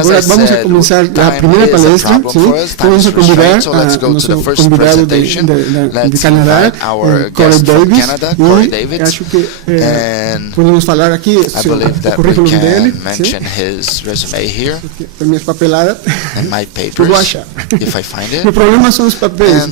Agora vamos a começar a primeira palestra. Vamos a convidar a nosso convidado de Canadá, Corey Davis, e acho que podemos falar aqui sobre o currículo dele. A minha papelada, eu vou achar. O problema são os papéis.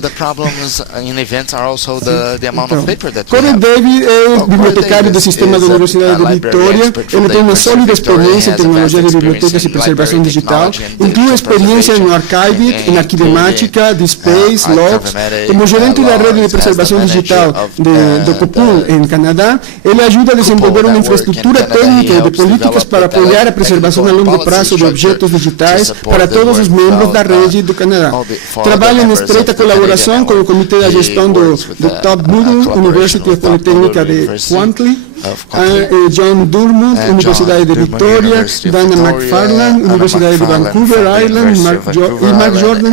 Corey Davis é bibliotecário do sistema da Universidade de Vitória. Ele tem uma sólida experiência em tecnologia de bibliotecas e preservação digital, inclui experiência no Archive, em arquivemática, displays, logs. Como gerente da Rede de Preservação Digital do COPPUL em Canadá, ele ajuda a desenvolver uma infraestrutura técnica e de políticas para apoiar a preservação a longo prazo de objetos digitais para todos os membros da Rede do Canadá. Trabalha em estreita colaboração com o Comitê de Gestão do Top Moodle University of Polytechnic de Wantley, John Durmont, Universidade de Victoria, Dana McFarland, Universidade de Vancouver Island, e Mark Jordan,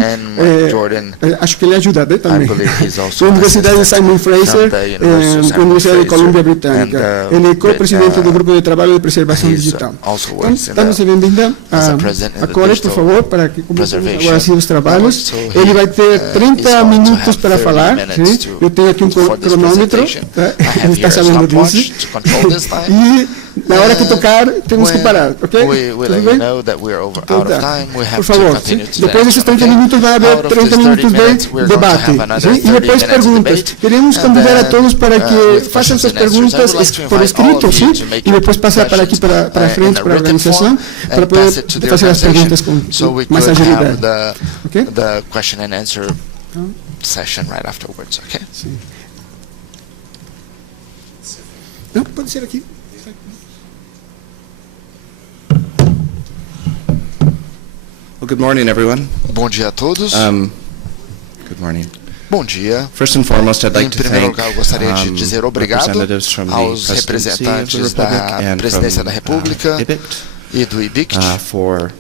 acho que ele ajuda também. Universidade de Simon Fraser, Universidade de Colômbia Britânica. Ele é co-presidente do Grupo de Trabalho de Preservação Digital. Então, dando-se bem-vinda a Corey, por favor, para que comece agora assim os trabalhos. Ele vai ter 30 minutos para falar. Eu tenho aqui um cronômetro, ele está sabendo disso. E na hora que tocar, temos que parar, ok? Tudo bem? Então, por favor, depois desses 30 minutos vai haver 30 minutos de debate, e depois perguntas. Queremos convidar a todos para que façam suas perguntas por escrito, sim? E depois passar para aqui, para frente, para a organização, para poder fazer as perguntas com mais agilidade. Ok? The question and answer session right afterwards, okay? Sim. Não, pode ser aqui. Well, good morning, everyone. Bom dia a todos. Good morning. Bom dia. First and foremost, I'd like Em to primeiro thank lugar, eu gostaria de dizer obrigado aos representantes da Presidência da República e do Ibict for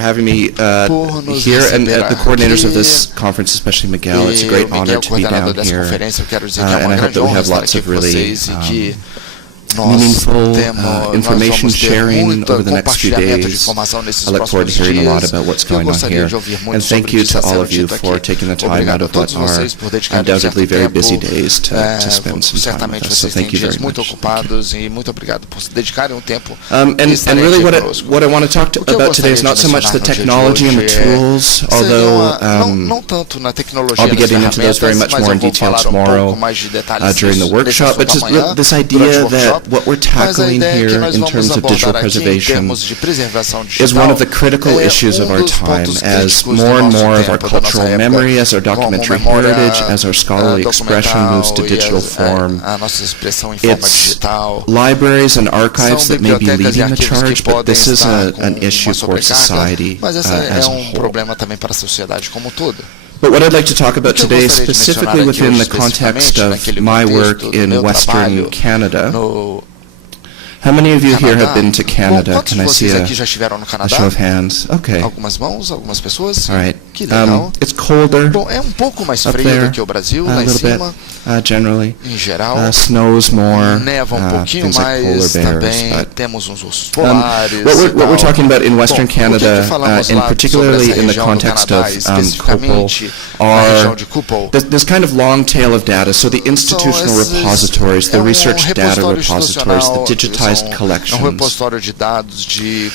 having me here, and the coordinators of this conference, especially Miguel. It's a great honor to be down here, and I hope that we have lots of really meaningful information sharing over the next few days. I look forward to hearing a lot about what's going on here. And thank you to all of you for taking the time out of what are undoubtedly very busy days to spend some time with us. So thank you very much. And really what I want to talk about today is not so much the technology and the tools, although I'll be getting into those very much more in detail tomorrow during the workshop, but just this idea that what we're tackling here in terms of digital preservation is one of the critical issues of our time, as more and more of our cultural memory, as our documentary heritage, as our scholarly expression moves to digital form. It's libraries and archives that may be leading the charge, but this is an issue for society as a whole. But what I'd like to talk about today, specifically within the context of my work in Western Canada. How many of you here have been to Canada? Can I see a show of hands? Okay. Algumas mãos, algumas pessoas. All right. Que legal. It's colder. Bom, é pouco mais frio do que o Brasil, lá em cima. Generally. Em geral. Snows more. Neva pouquinho mais. Também temos uns ursos polares. What we're talking about in Western Canada, and particularly in the context of COPPUL, there's kind of long tail of data. So the institutional repositories, the research data repositories, the digitized collections.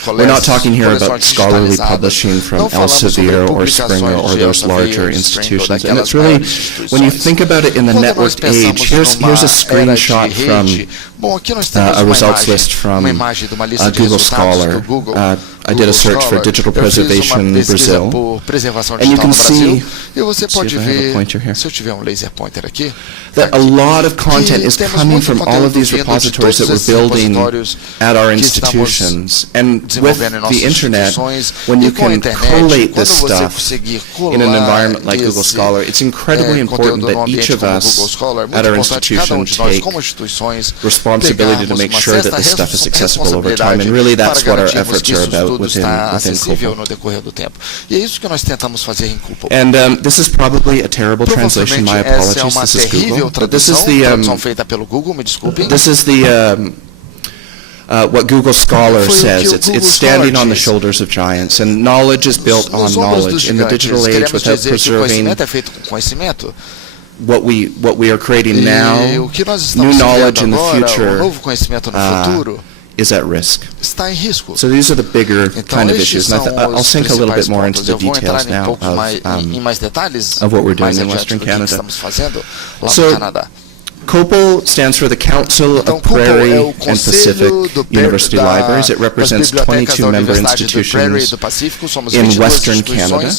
We're not talking here about scholarly publishing from Elsevier or Springer or those larger institutions. And it's really, when you think about it in the networked age, here's a screenshot from a results list from Google Scholar. I did a search for digital preservation in Brazil, and you can see, that a lot of content is coming from all of these repositories that we're building at our institutions. And with the internet, when you can collate this stuff in an environment like Google Scholar, it's incredibly important that each of us at our institution take responsibility to make sure that this stuff is accessible over time. And really that's what our efforts are about within COPPUL. And this is probably a terrible translation. My apologies. This is Google. But this is the what Google Scholar says. It's standing on the shoulders of giants, and knowledge is built on knowledge. In the digital age, without preserving what we are creating now, new knowledge in the future is at risk. So these are the bigger kind of issues, and I'll sink a little bit more into the details now of what we're doing in Western Canada. So COPPUL stands for the Council of Prairie and Pacific University Libraries. It represents 22 member institutions in Western Canada.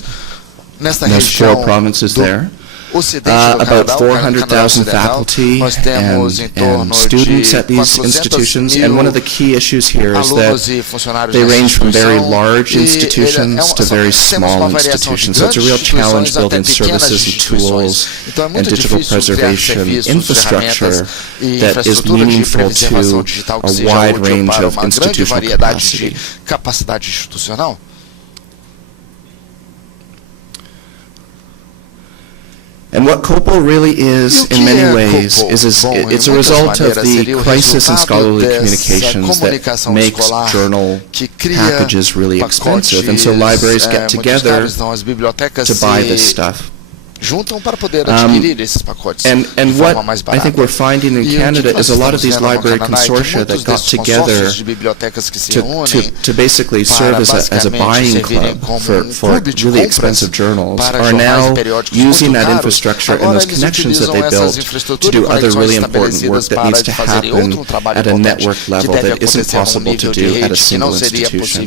There's 4 provinces there. About 400,000 faculty and students at these institutions, and one of the key issues here is that they range from very large institutions to very small institutions. So it's a real challenge building services and tools and digital preservation infrastructure that is meaningful to a wide range of institutional capacity. And what COPPUL really is, in many ways, it's a result of the crisis in scholarly communications that makes journal packages really expensive. And so libraries get together to buy this stuff. And what I think we're finding in Canada is a lot of these library consortia that got together to basically serve as a buying club for really expensive journals are now using that infrastructure and those connections that they built to do other really important work that needs to happen at a network level that isn't possible to do at a single institution.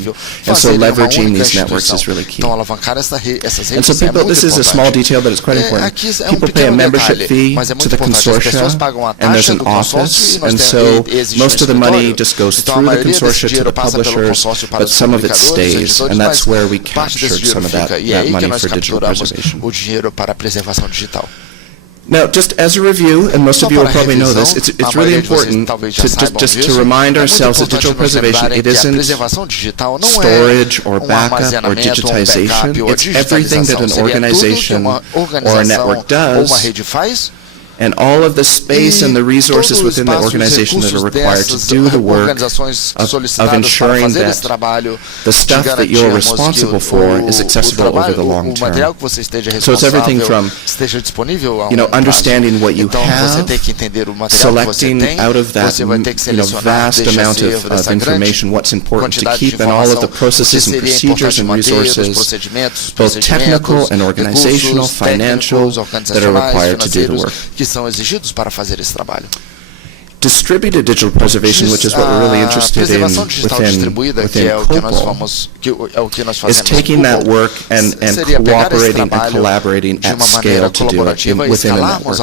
And so leveraging these networks is really key. And so people, this is a small detail, but it's quite important. People pay a membership fee to the consortia, and there's an office, and so most of the money just goes through the consortia to the publishers, but some of it stays, and that's where we captured some of that money for digital preservation. Now, just as a review, and most of you will probably know this, it's really important to remind ourselves that digital preservation, it isn't storage or backup or digitization. It's everything that an organization or a network does, and all of the space and the resources within the organization that are required to do the work of ensuring that the stuff that you're responsible for is accessible over the long term. So it's everything from, understanding what you have, selecting out of that, vast amount of information what's important to keep, and all of the processes and procedures and resources, both technical and organizational, financial, that are required to do the work. São exigidos para fazer esse trabalho. Distributed digital preservation, which is what we're really interested in within COPPUL, is taking that work and cooperating and collaborating at scale to do it within a network.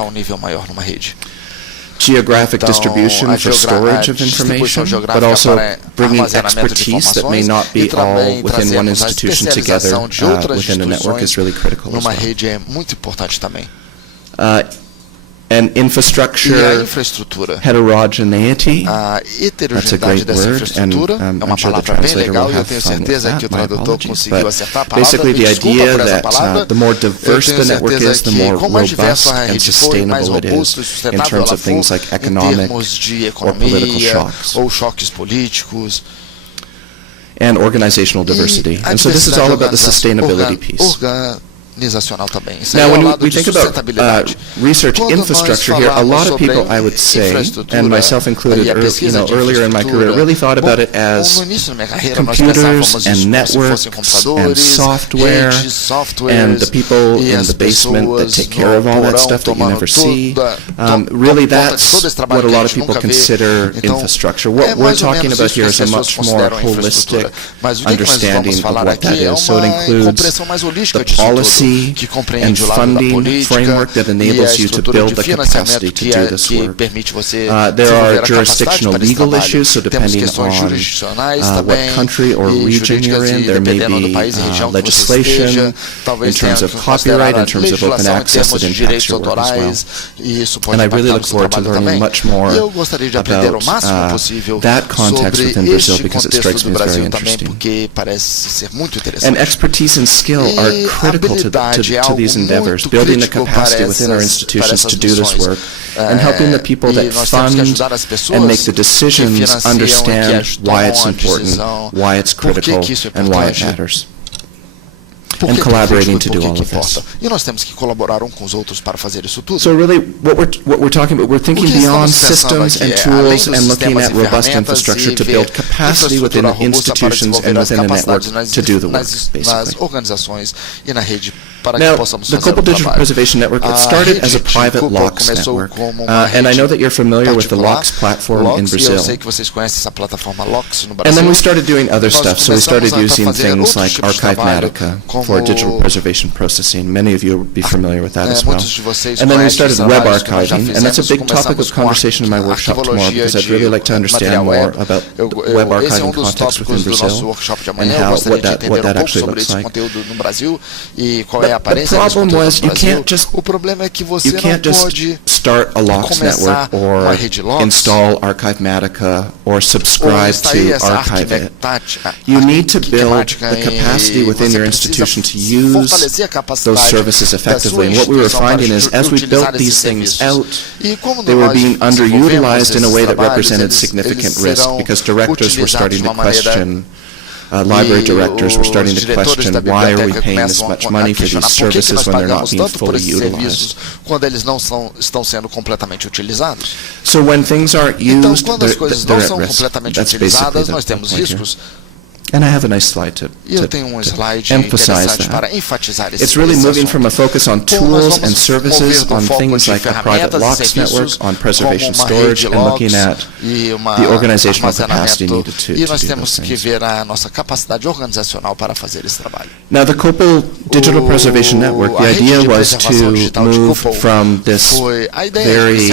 Geographic distribution for storage of information, but also bringing expertise that may not be all within one institution together within a network is really critical as well. And infrastructure heterogeneity, that's a great word, and I'm sure the translator will have fun with that, my apologies. But basically the idea that the more diverse the network is, the more robust and sustainable it is in terms of things like economic or political shocks. And organizational diversity. And so this is all about the sustainability piece. Now, when we think about research infrastructure here, a lot of people, I would say, and myself included, earlier in my career, really thought about it as computers and networks and software and the people in the basement that take care of all that stuff that you never see. Really, that's what a lot of people consider infrastructure. What we're talking about here is a much more holistic understanding of what that is. So it includes the policy and funding framework that enables you to build the capacity to do this work. There are jurisdictional legal issues, so depending on what country or region you're in, there may be legislation in terms of copyright, in terms of open access that impacts your work as well. And I really look forward to learning much more about that context within Brazil, because it strikes me as very interesting. And expertise and skill are critical to to these endeavors, building the capacity within our institutions to do this work, and helping the people that fund and make the decisions understand why it's important, why it's critical, and why it matters. And collaborating to do all of this. E nós temos que colaborar com os outros para fazer isso tudo. So really, what we're talking about, we're thinking beyond systems and tools and looking at robust infrastructure to build capacity within institutions and within a network to do the work, basically. Now, the COPPUL Digital Preservation Network, it started as a private LOCKSS network, and I know that you're familiar with the LOCKSS platform in Brazil. And then we started doing other stuff, so we started using things like Archivematica for digital preservation processing. Many of you will be familiar with that as well. And then we started web archiving, and that's a big topic of conversation in my workshop tomorrow, because I'd really like to understand more about the web archiving context within Brazil and what that actually looks like. The problem was you can't just start a LOCKSS network or install Archivematica or subscribe to archive it. You need to build the capacity within your institution to use those services effectively. And what we were finding is, as we built these things out, they were being underutilized in a way that represented significant risk, because directors were starting to question, library directors were starting to question, why are we paying this much money for these services when they're not being fully utilized? So when things aren't used, they're at risk. That's basically the point here. And I have a nice slide to emphasize that. It's really moving from a focus on tools and services, on things like a private LOCKSS network, on preservation storage, and looking at the organizational capacity needed to do those things. Now, the COPPUL Digital Preservation Network, the idea was to move from this very,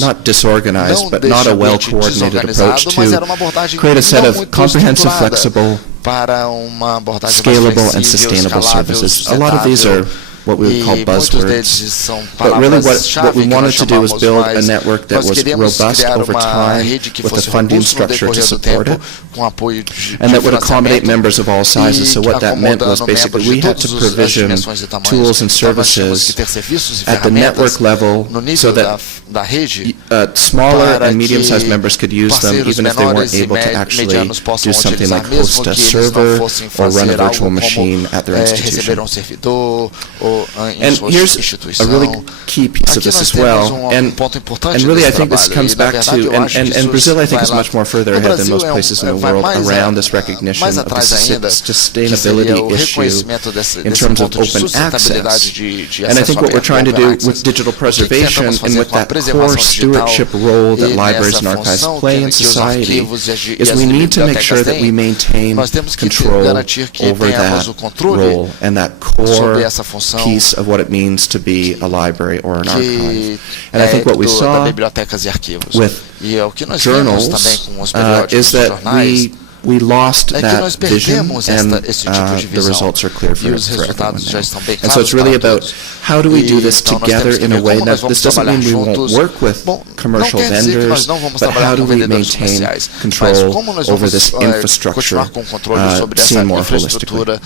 not disorganized, but not a well-coordinated approach, to create a set of comprehensive, flexible, scalable, and sustainable services. A lot of these are what we would call buzzwords. But really what we wanted to do was build a network that was robust over time with a funding structure to support it, and that would accommodate members of all sizes. So what that meant was basically we had to provision tools and services at the network level so that smaller and medium-sized members could use them even if they weren't able to actually do something like host a server or run a virtual machine at their institution. And here's a really key piece of this as well, and really I think this comes back to, and Brazil I think is much more further ahead than most places in the world around this recognition of the sustainability issue in terms of open access. And I think what we're trying to do with digital preservation and with that core stewardship role that libraries and archives play in society is we need to make sure that we maintain control over that role and that core piece of what it means to be a library or an archive. And I think what we saw with journals is that we lost that vision, and the results are clear for everyone now. And so it's really about how do we do this together in a way that this doesn't mean we won't work with commercial vendors, but how do we maintain control over this infrastructure seen more holistically.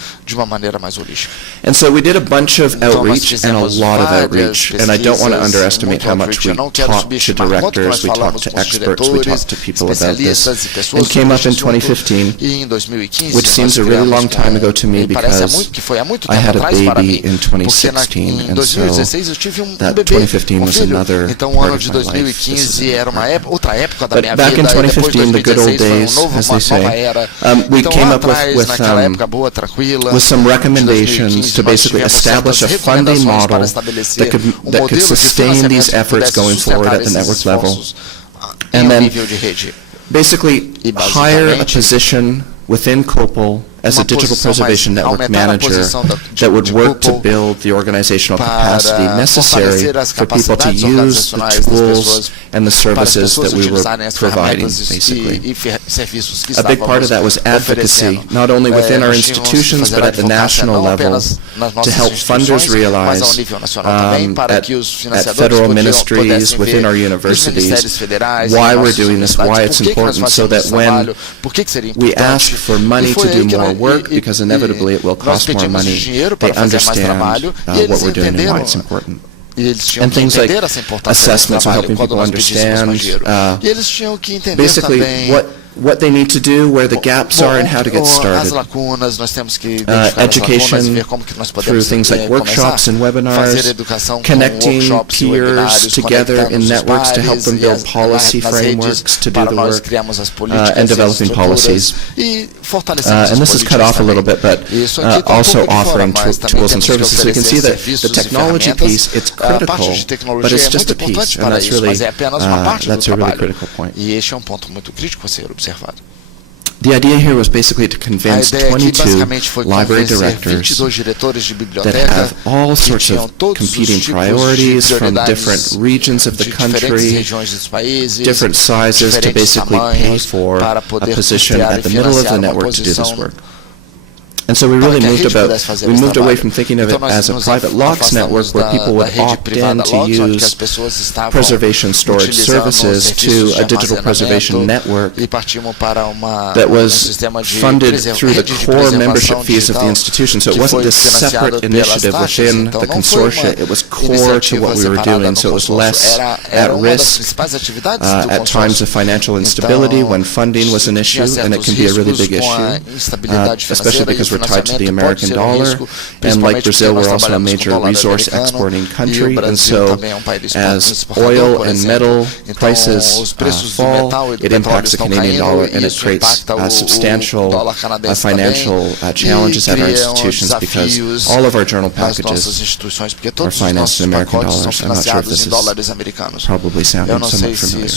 And so we did a bunch of outreach and a lot of outreach, and I don't want to underestimate how much we talked to directors, we talked to experts, we talked to people about this, and came up in 2015, which seems a really long time ago to me because I had a baby in 2016, and so that 2015 was another part of my life. But back in 2015, the good old days, as they say, we came up with some recommendations to basically establish a funding model that could sustain these efforts going forward at the network level, and then basically hire a position within COPPUL as a digital preservation network manager that would work to build the organizational capacity necessary for people to use the tools and the services that we were providing, basically. A big part of that was advocacy, not only within our institutions, but at the national level, to help funders realize at federal ministries, within our universities, why we're doing this, why it's important, so that when we ask for money to do more work because inevitably it will cost more money. They understand what we're doing and why it's important. And things like assessments are helping people understand basically what they need to do, where the gaps are, and how to get started. Education through things like workshops and webinars, connecting peers together in networks to help them build policy frameworks to do the work, and developing policies. And this is cut off a little bit, but also offering tools and services. So you can see that the technology piece, it's critical, but it's just a piece, and that's really that's a really critical point. The idea here was basically to convince 22 library directors that have all sorts of competing priorities from different regions of the country, different sizes, to basically pay for a position at the middle of the network to do this work. And so we really moved away from thinking of it as a private locks network where people would opt in to use preservation storage services to a digital preservation network that was funded through the core membership fees of the institution. So it wasn't this separate initiative within the consortia, it was core to what we were doing, so it was less at risk at times of financial instability when funding was an issue, and it can be a really big issue, especially because we're tied to the American dollar, and like Brazil, we're also a major resource exporting country, and so as oil and metal prices fall, it impacts the Canadian dollar, and it creates substantial financial challenges at our institutions because all of our journal packages are financed in American dollars. I'm not sure if this is probably sounding somewhat familiar.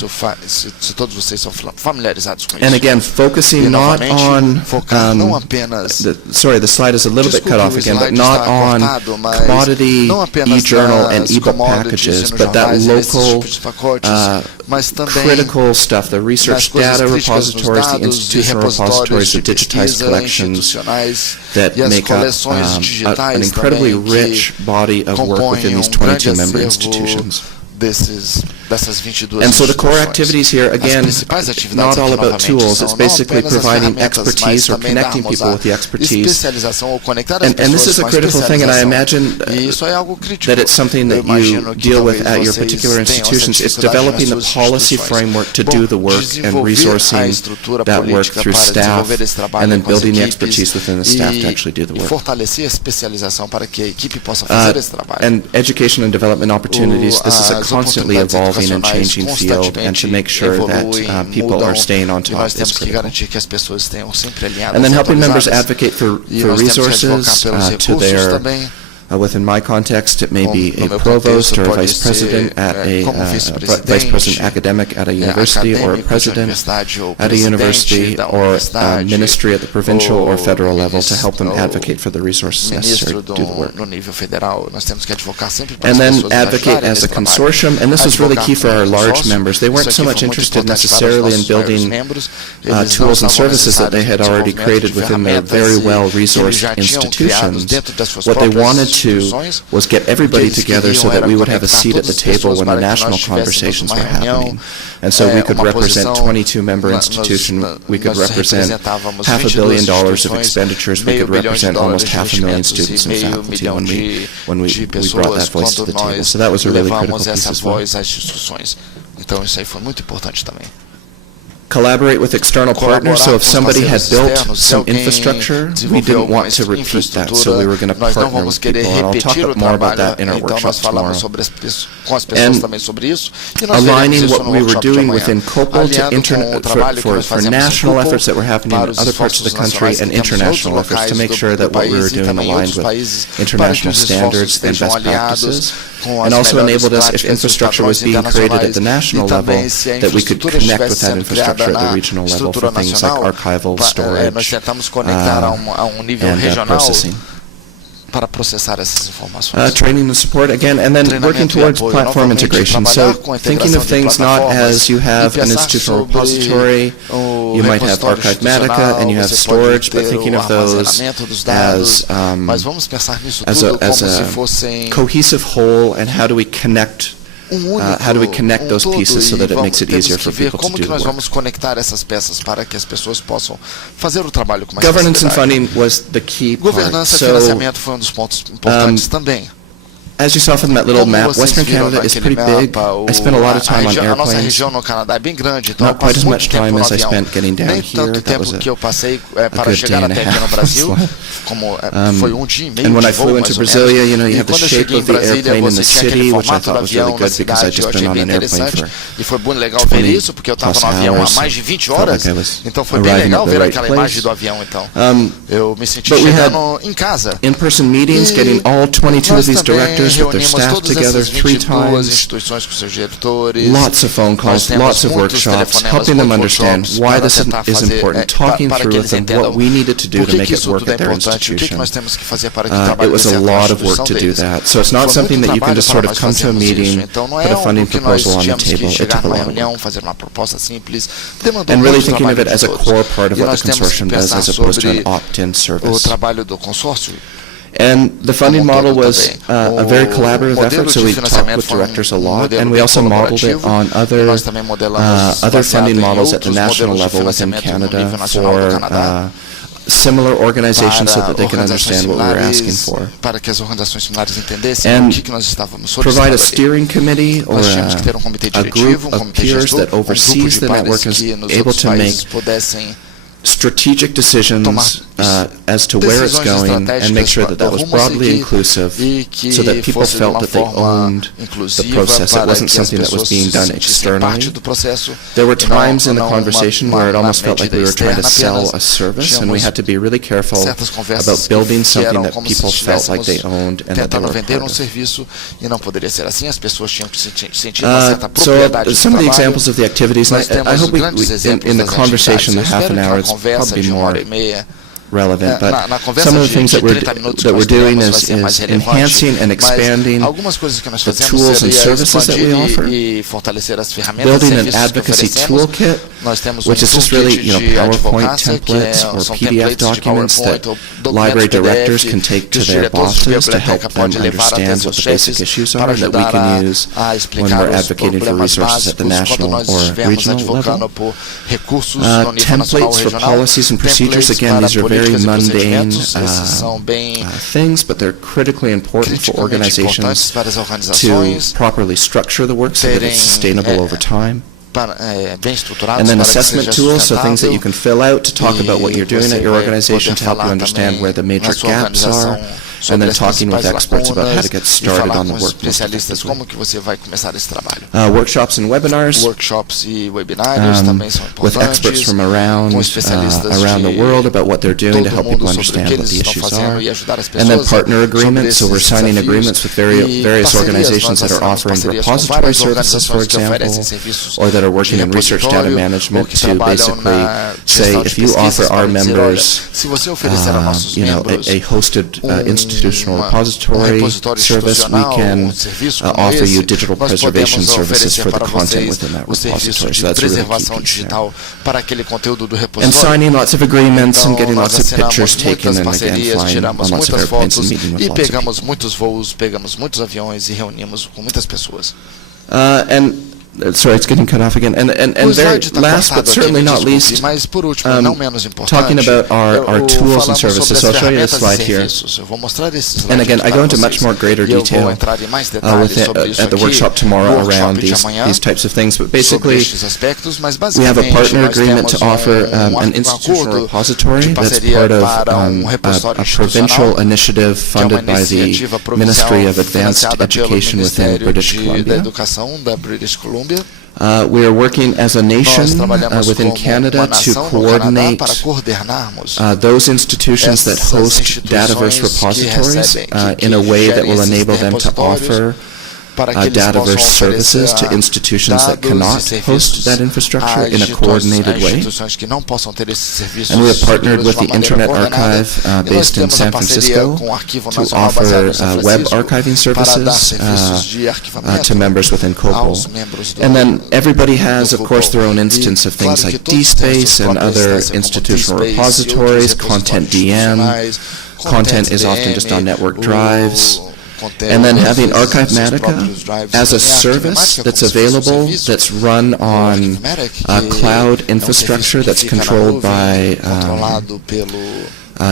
And again, focusing not on the slide is a little bit cut off again, but not on commodity e-journal and e-book packages, but that local critical stuff, the research data repositories, the institutional repositories, the digitized collections that make up an incredibly rich body of work within these 22 member institutions. And so the core activities here, again, not all about tools. It's basically providing expertise or connecting people with the expertise. And this is a critical thing, and I imagine that it's something that you deal with at your particular institutions. It's developing the policy framework to do the work and resourcing that work through staff, and then building the expertise within the staff to actually do the work. And education and development opportunities, this is a constantly evolving and changing field, and to make sure that people are staying on top is critical. And then helping members advocate for resources to their within my context, it may be a provost or a vice president at a vice president academic at a university, or a president at a university, or a ministry at the provincial or federal level to help them advocate for the resources necessary to do the work. And then advocate as a consortium, and this was really key for our large members. They weren't so much interested necessarily in building tools and services that they had already created within their very well-resourced institutions. What they wanted to was get everybody together so that we would have a seat at the table when the national conversations were happening. And so we could represent 22 member institution, we could represent $500 million of expenditures, we could represent almost 500,000 students and faculty when we brought that voice to the table. So that was a really critical piece as well. Collaborate with external partners. So if somebody had built some infrastructure, we didn't want to repeat that, so we were going to partner with people, and I'll talk more about that in our workshop tomorrow. And aligning what we were doing within COPPUL to for national efforts that were happening in other parts of the country, and international efforts to make sure that what we were doing aligned with international standards and best practices, and also enabled us, if infrastructure was being created at the national level, that we could connect with that infrastructure at the regional level for things like archival, storage, and processing. Training and support, again, and then working towards platform integration. So thinking of things not as you have an institutional repository, you might have Archivematica, and you have storage, but thinking of those as a cohesive whole, and how do we connect how do we connect those pieces so that it makes it easier for people to do the nós work? vamos conectar essas peças para que as pessoas possam fazer o trabalho com mais Governance and facilidade. funding was the key part. Governança e financiamento foi dos pontos importantes também. As you saw from that little map, Western Canada is pretty big. I spent a lot of time on A nossa airplanes. região no Canadá é bem grande, então Not quite as much time as I avião. spent getting down Nem here. tanto That was tempo que eu passei a para good chegar day and até a aqui no half. Brasil, como foi dia e meio And when de I voo, flew mais into ou menos. Brasilia, you know, you E have the quando eu shape cheguei em of the Brasília, airplane in você the tinha aquele city, which I formato do thought was really avião na good because I cidade, eu just achei been on bem an airplane interessante. for E foi bem legal ver 20 isso, porque eu estava plus no avião há hours. mais de 20 Felt horas, like I was então foi bem arriving legal at the ver right aquela place. imagem do avião, então. Eu me senti but we had chegando em casa. in-person meetings, getting all 22 of these directors with their staff together 3 times. Instituições com seus diretores. Lots of phone calls, lots of workshops, helping them understand why this is important, talking through with them what we needed to do to make it work at their institution. It was a lot of work to do that. So it's not something that you can just sort of come to a meeting, put a funding proposal on the table. It took a lot of work. And really thinking of it as a core part of what the consortium does as opposed to an opt-in service. And the funding model was a very collaborative effort, so we talked with directors a lot, and we also modeled it on other funding models at the national level within Canada for similar organizations so that they can understand what we were asking for. And provide a steering committee or a group of peers that oversees the network and is able to make strategic decisions as to where it's going and make sure that that was broadly inclusive so that people felt that they owned the process. It wasn't something that was being done externally. There were times in the conversation where it almost felt like we were trying to sell a service, and we had to be really careful about building something that people felt like they owned and that they were part of. So some of the examples of the activities, I hope in the conversation, the half an hour, it's probably more relevant, but some of the things that we're doing is enhancing and expanding the tools and services that we offer, building an advocacy toolkit, which is just really PowerPoint templates or PDF documents that library directors can take to their bosses to help them understand what the basic issues are that we can use when we're advocating for resources at the national or regional level. Templates for policies and procedures, again, these are very mundane things, but they're critically important for organizations to properly structure the work so that it's sustainable over time. And then assessment tools, so things that you can fill out to talk about what you're doing at your organization to help you understand where the major gaps are, and then talking with experts about how to get started on the work. Workshops and webinars with experts from around the world about what they're doing to help people understand what the issues are. And then partner agreements, so we're signing agreements with various organizations that are offering repository services, for example, or that are working in research data management to basically say, if you offer our members a hosted institutional repository service, we can offer you digital preservation services for the content within that repository. So that's a really key piece there. And signing lots of agreements and getting lots of pictures taken, and again flying on lots of airplanes and meeting with lots of people. And sorry, it's getting cut off again. And very last but certainly not least, talking about our tools and services. So I'll show you this slide here. And again, I go into much more greater detail at the workshop tomorrow around these types of things. But basically, we have a partner agreement to offer an institutional repository that's part of a provincial initiative funded by the Ministry of Advanced Education within British Columbia. We are working as a nation within Canada to coordinate those institutions that host Dataverse repositories in a way that will enable them to offer Dataverse services to institutions that cannot host that infrastructure in a coordinated way. And we have partnered with the Internet Archive based in San Francisco to offer web archiving services to members within COPPUL. And then everybody has, of course, their own instance of things like DSpace and other institutional repositories, Content DM. Content is often just on network drives. and then having Archivematica as a service that's available, that's run on cloud infrastructure that's controlled by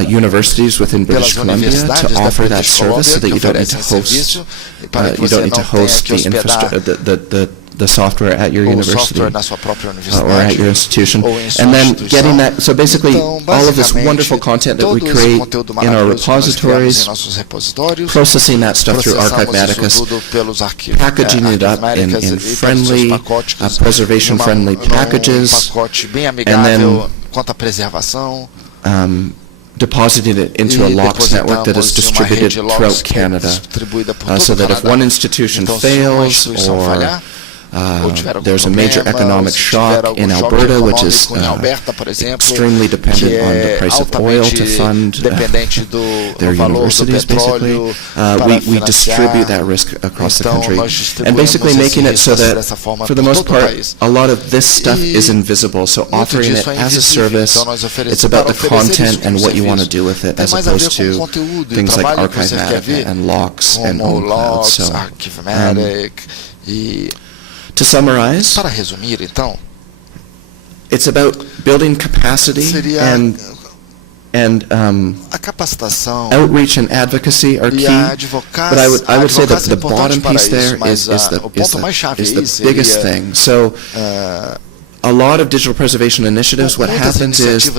universities within British Columbia to offer that service, so that you don't need to host the software at your university or at your institution, and then getting that. So basically, all of this wonderful content that we create in our repositories, processing that stuff through Archivematica, packaging it up in friendly, preservation-friendly packages, and then depositing it into a LOCKSS network that is distributed throughout Canada, so that if one institution fails or there's a major economic shock in Alberta, which is extremely dependent on the price of oil to fund their universities, basically. We distribute that risk across the country, and basically making it so that, for the most part, a lot of this stuff is invisible. So offering it as a service, it's about the content and what you want to do with it, as opposed to things like Archivematica and LOCKSS and OwnCloud. So, to summarize, para resumir, então, it's about building capacity and a capacitação, outreach and advocacy are key. But I would say that the bottom piece there is the biggest thing. So a lot of digital preservation initiatives, what happens is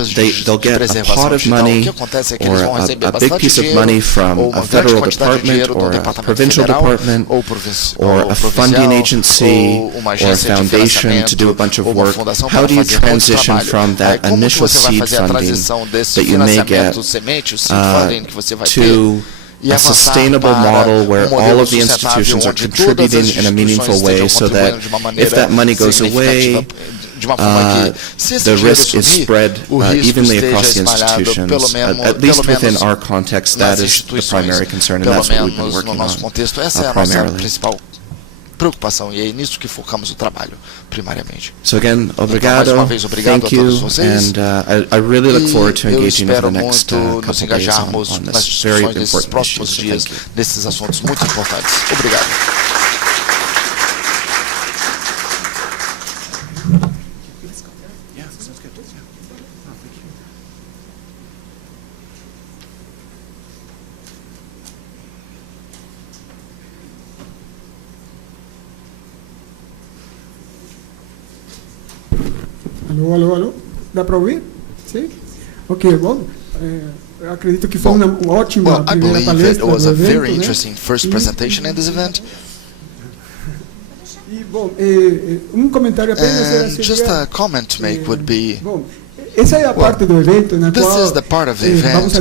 they'll get a pot of money or a big piece of money from a federal department or a provincial department or a funding agency or a foundation to do a bunch of work. How do you transition from that initial seed funding that you may get to a sustainable model where all of the institutions are contributing in a meaningful way, so that if that money goes away, the risk is spread evenly across the institutions. At least within our context, that is the primary concern, and that's what we've been working on primarily. Preocupação, e é nisso que focamos o trabalho, primariamente. So again, obrigado, thank you, and I really look forward to engaging over the next couple days on this very important issue. Nesses assuntos muito importantes. Obrigado. Alô? Dá para ouvir? Sim? Ok, bom. Acredito que foi uma ótima primeira palestra. It was a very interesting first presentation in this event. E bom, comentário apenas seria, just a comment to make would be, bom, essa é a parte do evento na qual this is the part of the event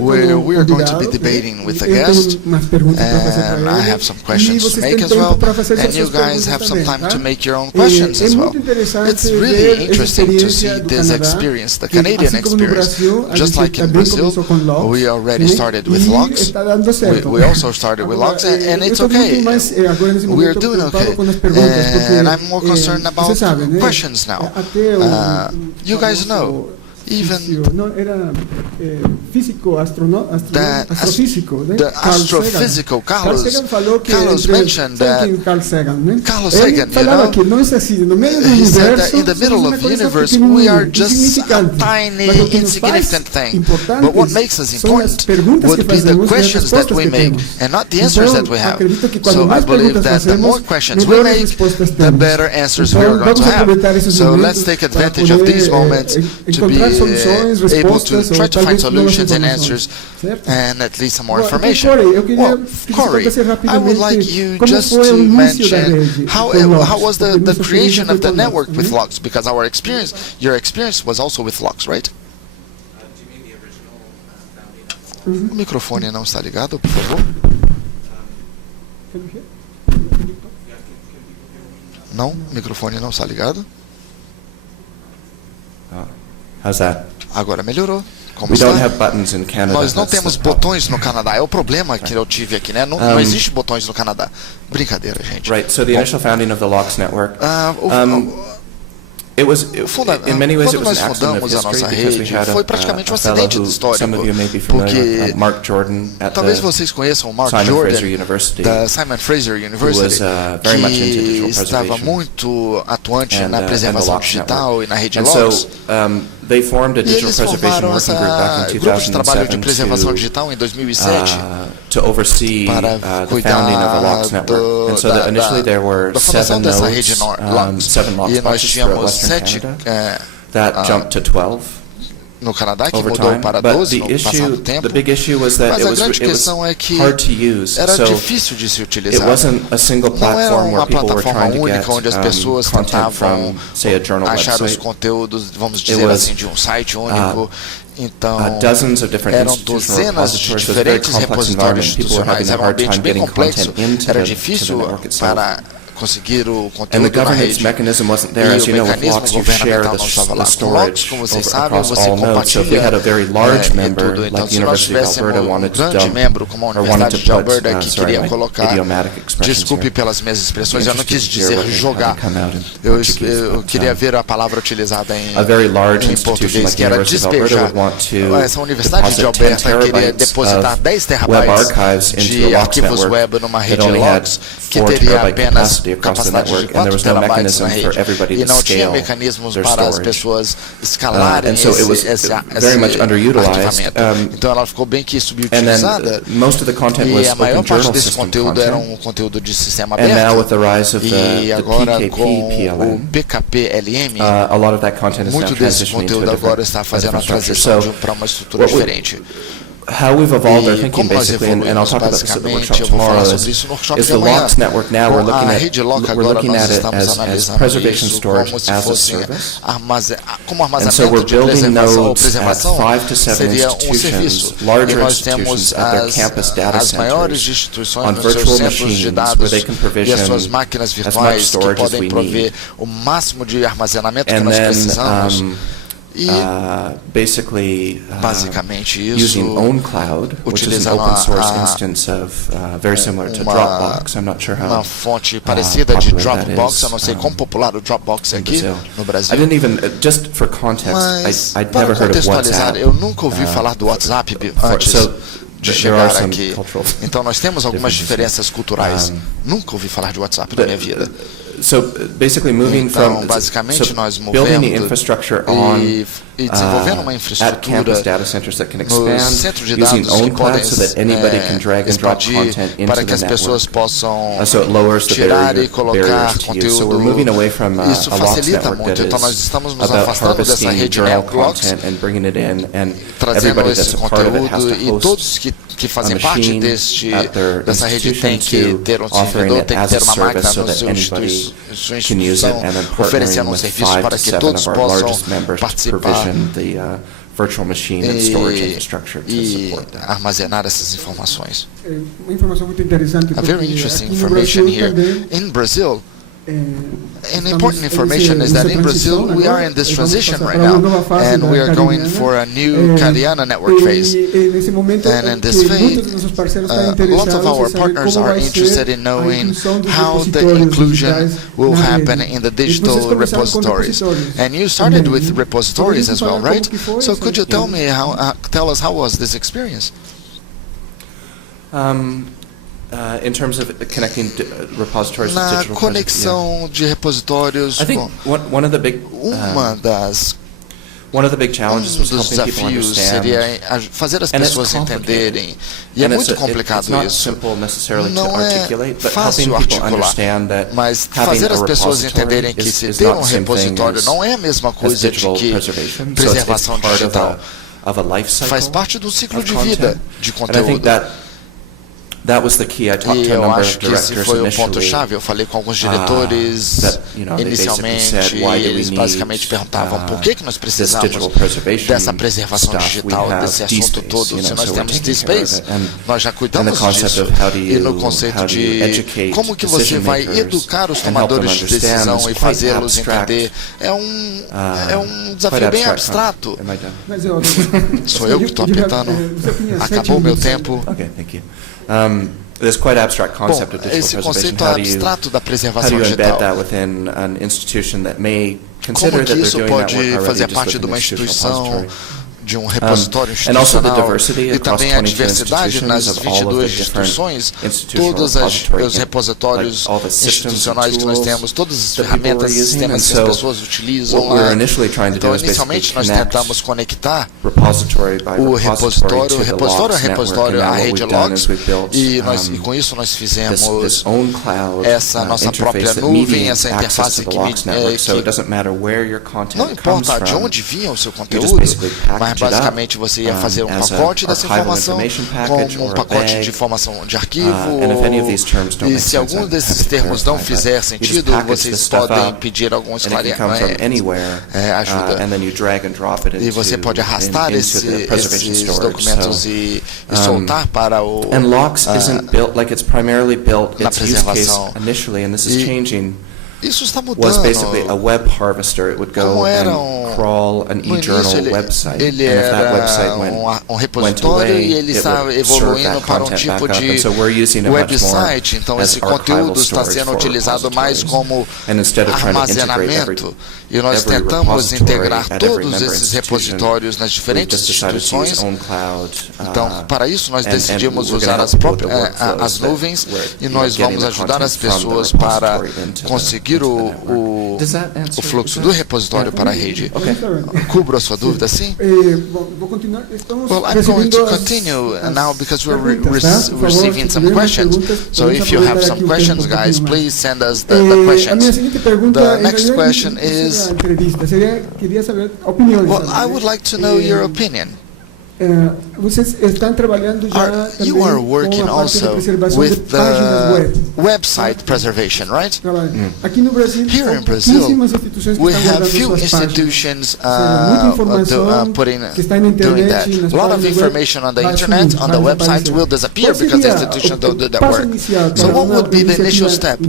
where we are going to be debating with the guest, and I have some questions to make as well, and you guys have some time to make your own questions as well. It's really interesting to see this experience, the Canadian experience. Just like in Brazil, we already started with LOCKSS. We also started with LOCKSS, and it's okay. We are doing okay, and I'm more concerned about questions now. You guys know, even the astrophysical, Carlos mentioned that, Carlos Sagan, you know, he said that in the middle of the universe we are just a tiny, insignificant thing, but what makes us important would be the questions that we make and not the answers that we have. So I believe that the more questions we make, the better answers we are going to have. So let's take advantage of these moments to be able to try to find solutions and answers, and at least some more information. Well, Corey, I would like you just to mention how was the creation of the network with LOCKSS, because your experience was also with LOCKSS, right? O microfone não está ligado, por favor. Não, o microfone não está ligado. How's that? Agora melhorou. Como We don't have buttons in Canada. Nós não temos botões no Canadá. É o problema que eu tive aqui, né? Não existe botões no Canadá. Brincadeira, gente. Right. So the initial founding of the LOCKSS network. Quando nós fundamos a nossa rede, foi praticamente um acidente histórico, porque talvez vocês conheçam o Mark Jordan, da Simon Fraser University, que estava muito atuante na preservação digital e na rede Logs. E eles formaram esse grupo de trabalho de preservação digital em 2007 para cuidar da fundação dessa rede Logs. E nós tínhamos 7 no Canadá, que mudou para 12 no passado tempo, mas a grande questão é que era difícil de se utilizar. Não era uma plataforma única onde as pessoas tentavam achar os conteúdos, vamos dizer assim, de um site único. Então, eram dozenas de diferentes repositórios institucionais, era um ambiente bem complexo, era difícil para conseguir o conteúdo na rede. E o mecanismo governamental não estava lá. Com logs, como vocês sabem, você compartilha tudo. Então, se nós tivéssemos um grande membro, como a Universidade de Alberta, que queria colocar, desculpe pelas minhas expressões, eu não quis dizer jogar, eu queria ver a palavra utilizada em português, que era despejar. Essa Universidade de Alberta queria depositar 10 terabytes de arquivos web numa rede logs, que teria apenas capacidade de 4 terabytes na rede, e não tinha mecanismos para as pessoas escalarem esse arquivamento. Então ela ficou bem que subutilizada, e a maior parte desse conteúdo era um conteúdo de sistema aberto, e agora com o PKP-LM, muito desse conteúdo agora está fazendo a transição para uma estrutura diferente. How we've evolved our thinking basically, and I'll talk about this at the workshop tomorrow, is the LOGS network now we're looking at it as preservation storage as a service. And so we're building nodes at 5 to 7 institutions, larger institutions at their campus data centers on virtual machines where they can provision as much storage as we need. And then basicamente using own cloud, which is an open source instance of very similar to Dropbox. I'm not sure how uma fonte parecida de Dropbox. Eu não sei quão popular o Dropbox é aqui no Brasil. I didn't even just for context. I'd never heard of WhatsApp. Eu nunca ouvi falar do WhatsApp antes de chegar aqui. Então nós temos algumas diferenças culturais. Nunca ouvi falar de WhatsApp na minha vida. So basically moving from basicamente nós building the infrastructure on e desenvolvendo uma at campus data centers that can expand using own cloud so that anybody can drag and drop content into para que as the pessoas network. possam So it lowers the tirar e colocar barriers to use. So we're moving away from a isso LOGS facilita network muito. that Então nós is estamos nos about afastando dessa harvesting rede journal Logs, content and bringing it in, and trazendo everybody esse that's a part of it has conteúdo, to e host todos que fazem parte dessa rede tem que institution ter um offering servidor, it tem que as ter a uma service máquina so na that sua anybody can use it, instituição, and then oferecendo partnering with serviço 5 para to que 7 todos of our possam largest members to participar provision the virtual machine and storage infrastructure to e support that. armazenar essas informações. Uma informação muito interessante. A very interesting information here. In Brazil, an important information is that in Brazil we are in this transition right now, and we are going for a new Cariniana network phase. And in this phase, lots of our partners are interested in knowing how the inclusion will happen in the digital repositories. And you started with repositories as well, right? So could you tell me tell us how was this experience? In terms of connecting repositories to Na digital conexão de repositórios, I think one of the big challenges was helping people desafios understand. seria fazer as pessoas entenderem, e é muito complicado isso. Não é fácil articular, mas fazer as pessoas entenderem que se ter um repositório não é a mesma coisa de que preservação digital. Faz parte do ciclo de vida de conteúdo. E eu acho que esse foi o ponto-chave. Eu falei com alguns diretores inicialmente, e eles basicamente perguntavam por que nós precisamos dessa preservação digital, desse assunto todo. Se nós temos DSpace, nós já cuidamos disso. E no conceito de como que você vai educar os tomadores de decisão e fazê-los entender, é um desafio bem abstrato. Sou eu que estou apertando. Acabou o meu tempo. This quite abstract concept of digital esse preservation. conceito abstrato da preservação digital. Embed that within an institution that may consider that they're doing that work already just with an institutional repository. De repositório institucional e também a diversidade nas 22 instituições, todos os repositórios institucionais que nós temos, todas as ferramentas e sistemas que as pessoas utilizam lá. Então, inicialmente, nós tentamos conectar o repositório à rede logs e com isso nós fizemos essa nossa própria nuvem, essa interface que não importa de onde vinha o seu conteúdo, mas basicamente você ia fazer um pacote dessa informação com um pacote de informação de arquivo, e se algum desses termos não fizer sentido, vocês podem pedir algum esclarecimento, ajuda, e você pode arrastar esses documentos e soltar para o na preservação. Isso está mudando. Was basically a web harvester. It would go and crawl an e-journal website. Ele era repositório e ele está evoluindo para um tipo de website. Então esse conteúdo está sendo utilizado mais como armazenamento. E nós tentamos integrar todos esses repositórios nas diferentes instituições. Então, para isso, nós decidimos usar as nuvens e nós vamos ajudar as pessoas para conseguir o fluxo do repositório para a rede. Cubro a sua dúvida, sim? Vou continuar. Well, I'm going to continue now because we're receiving some questions. So if you have some questions, guys, please send us the questions. The next question is, well, I would like to know your opinion. You are working also with the website preservation, right? Here in Brazil, we have few institutions doing that. A lot of information on the internet, on the website, will disappear because the institutions don't do that work. So what would be the initial step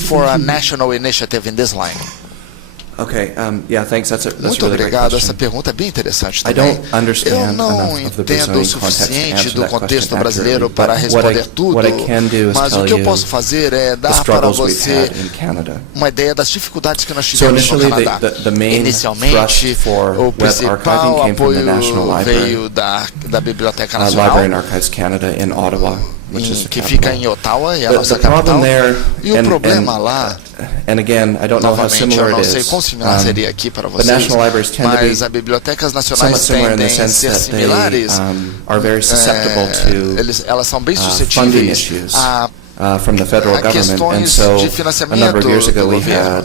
for a national initiative in this line? Okay, yeah, thanks. That's Muito really obrigado. Essa pergunta é bem interessante também. Eu não entendo o suficiente do contexto brasileiro para responder tudo, mas o que eu posso fazer é dar para você uma ideia das dificuldades que nós tivemos no Canadá. Inicialmente, o principal apoio veio da Biblioteca Nacional, que fica em Ottawa, e a nossa capital. E o problema lá, novamente, eu não sei quão similar seria aqui para vocês, mas as bibliotecas nacionais tendem a ser similares, elas são bem suscetíveis a from the federal government, and so a number of years ago we had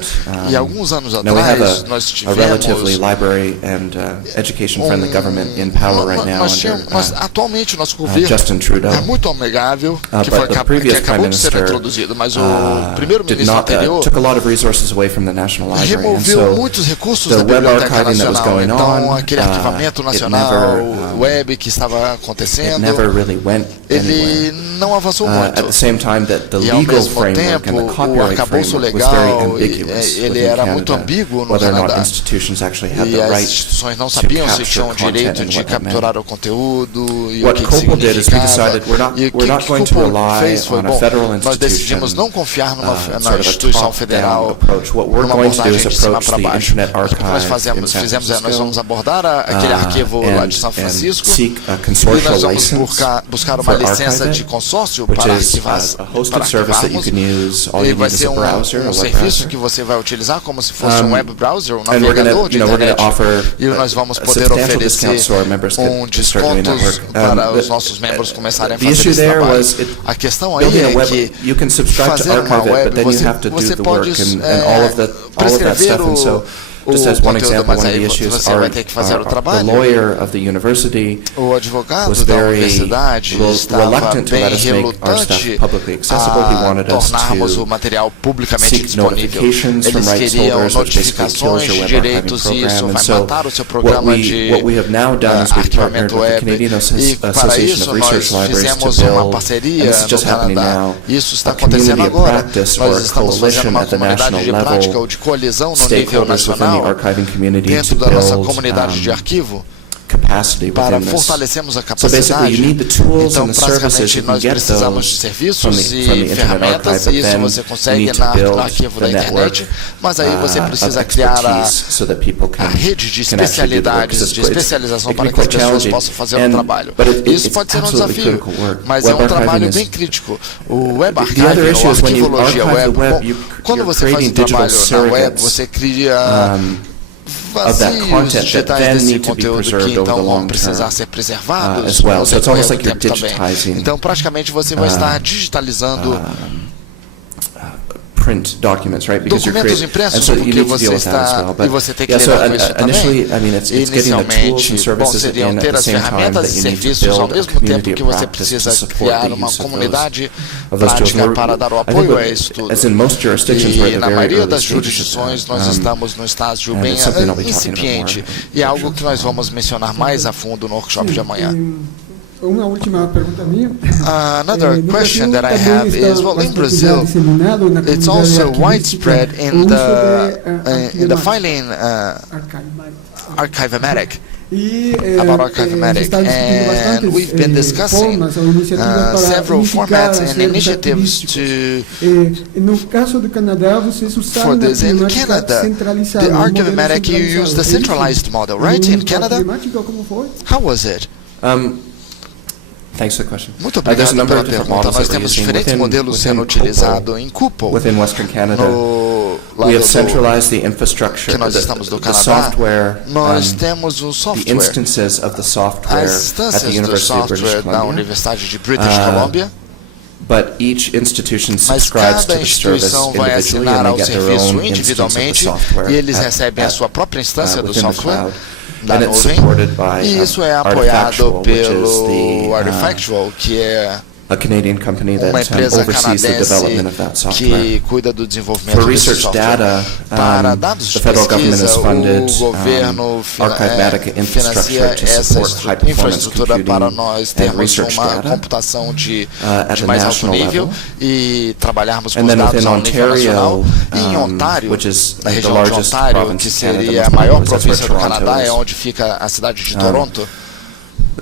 nós tivemos a relatively library and education-friendly government in power right now atualmente o nosso governo Justin Trudeau, é muito amigável, que acabou de ser introduzido, mas o primeiro-ministro anterior took a lot of resources away from the National Library, removeu muitos recursos da Biblioteca Nacional. Então aquele arquivamento nacional web que estava acontecendo, ele não avançou muito. E ao mesmo tempo, o arcabouço legal ele era muito ambíguo no Canadá, e as instituições não sabiam se tinham o direito de capturar o conteúdo e o que significava. E o que COPPUL fez foi, bom, nós decidimos não confiar na instituição federal, numa abordagem de cima para baixo. O que nós fizemos é, nós vamos abordar aquele arquivo lá de São Francisco e nós vamos buscar uma licença de consórcio para arquivar, e vai ser um serviço que você vai utilizar como se fosse um web browser, um navegador de internet, e nós vamos poder oferecer desconto para os nossos membros começarem a fazer esse trabalho. A questão aí é que fazer uma web, você pode prescrever o conteúdo, mas aí você vai ter que fazer o trabalho. O advogado da universidade estava bem relutante a tornarmos o material publicamente disponível. Eles queriam notificações de direitos e isso vai matar o seu programa de arquivamento web. E para isso nós fizemos uma parceria no Canadá. Isso está acontecendo agora. Nós estamos fazendo uma comunidade de prática ou de colisão no nível nacional, dentro da nossa comunidade de arquivo, capacity para within this. fortalecermos a So basically, you capacidade. need the tools Então, and the services. basicamente, You can nós get precisamos de those serviços from the e Internet ferramentas, Archive, e but isso then você you consegue need to no build arquivo the da internet, network mas aí você of precisa criar expertise so that people a can rede de can actually do the work. 'Cause especialidades, de especialização it para can que be as quite pessoas challenging. possam fazer o trabalho. Isso It's pode ser um absolutely desafio, critical work. mas Web é um trabalho archiving bem is- crítico. O web The other archiving, issue ou is when you arquivologia archive web, the web, quando you're você faz creating um trabalho digital na web, surrogates você cria of that vazios content that digitais then desse need to be conteúdo que preserved over então the vão long precisar term ser preservados as well. So it's no almost like you're tempo também. digitizing Então, praticamente, você vai estar digitalizando print documents, right? Because you're documentos creating, impressos, and so you porque need to você deal with that as está well. e você tem que yeah, so lidar com isso initially, também. I mean, it's getting the tools and Inicialmente, services seriam in at ter the as same time ferramentas that e you need to serviços ao build a mesmo tempo community que of você practice to precisa support criar the uma use comunidade of those tools. prática para dar o I think apoio a what- isso tudo. as in most jurisdictions, we're at E the na very maioria early das stages of jurisdições that. nós estamos no estágio and bem it's something I'll be talking about incipiente, more e é algo que nós vamos mencionar mais a fundo no workshop de amanhã. Uma última pergunta minha. Another question that I have is, well, in Brazil, it's also widespread in the filing archivomatic. About archivomatic, and we've been discussing several formats and initiatives to for this. In Canada, the archivomatic, you use the centralized model, right? In Canada, how was it? Thanks for the question. Muito There's a obrigado number pela of different pergunta. models Nós that we're temos using diferentes modelos sendo COPPUL, utilizados em COPPUL, within Western Canada. no We have lado centralized the infrastructure, que nós estamos do the Canadá. software, Nós temos o the software, instances of the software as at the instâncias do University of British software da Columbia. Universidade de British Columbia, But each institution mas subscribes to cada the service instituição vai individually, assinar and ao they get their serviço own instance of the individualmente software e eles at- recebem a at- sua própria instância do within the software cloud. da And it's nuvem, supported by e isso é Artifactual, apoiado which is pelo the Artifactual, que é a Canadian company uma that empresa oversees the development of that canadense software. que cuida do desenvolvimento For desse research software. data, Para dados de the federal government has pesquisa, funded o governo Archivatica financia infrastructure to essa support high-performance infraestrutura computing para nós and termos research uma data computação de at the mais alto national nível level. e trabalharmos com And os then dados within ao nível nacional. Ontario, E em Ontário, which is na the região de largest Ontário, province que of Canada, seria a most maior populous, that's where província do Toronto Canadá, é is. onde fica a cidade de Toronto.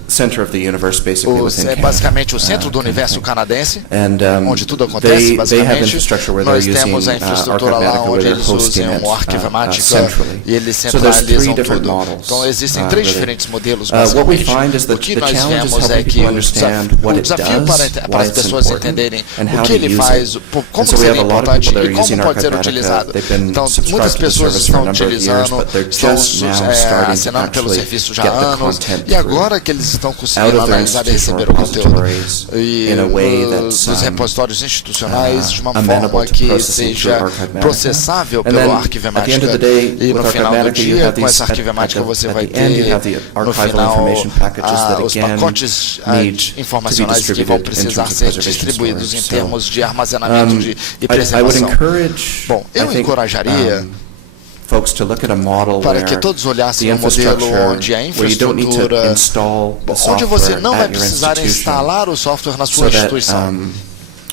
Center of the universe, basically, within É Canada. basicamente o centro do universo canadense, And onde tudo acontece, they have basicamente. infrastructure where Nós they're temos using a infraestrutura lá Archivatica, onde where eles they're hosting usam it o Arquivomatica centrally. e eles So there's three centralizam different tudo. models. Então existem três Really. diferentes modelos, What we basicamente. find is that O que the nós challenge is vemos é helping que people understand what o it desafio does, para why as it's pessoas important, entenderem and o how que to ele use faz, it. como And so we seria have a lot of importante people that e are como using pode ser Archivatica. utilizado. They've been Então muitas subscribed to the pessoas service for a estão number of years, utilizando, but they're estão just now starting to assinando pelo actually serviço já get há the anos, content e agora que eles estão out conseguindo of their analisar e institutional receber o conteúdo repositories e in a way that's dos repositórios institucionais de uma amenable forma to que processing seja through Archivatica. processável And pelo then, at the Arquivomatica. end of the day, E no with final do Archivatica, you dia, have com essa these, Arquivomatica, você vai at the end, you have ter the no archival final information packages that os again pacotes need informacionais to be que vão distributed in precisar terms of ser preservation distribuídos em storage. termos de armazenamento e I would preservação. encourage, Bom, eu I think, encorajaria folks to look at a model para where que todos olhassem the um modelo infrastructure, onde a where you don't need to infraestrutura, install the onde você software não vai at your precisar institution, instalar o software na so sua that instituição.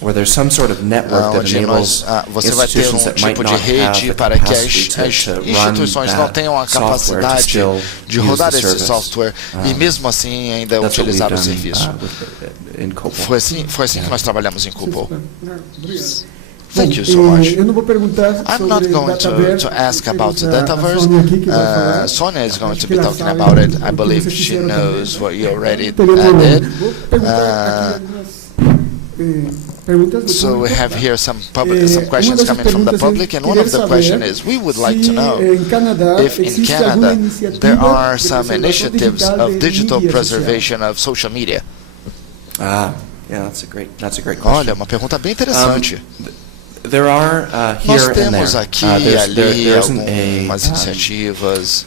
where there's some sort of network that Onde enables você vai ter institutions that might tipo de not have rede the para que capacity as to run instituições não that tenham a software to capacidade still de use rodar the esse service. software e mesmo assim ainda That's what we've utilizar o done, serviço. in COPPUL. Foi assim que nós trabalhamos em COPPUL. Obrigado. Thank you so much. Eu não vou perguntar I'm not going to ask about the Dataverse. Sonia is going to be talking about it. I believe she knows what you already did. So we have here some questions coming from the public, and one of the questions is, we would like to know if in Canada there are some initiatives of digital preservation of social media. Yeah, that's a great question. Olha, uma pergunta bem interessante. There are Nós here and temos there. aqui e ali there isn't algumas iniciativas.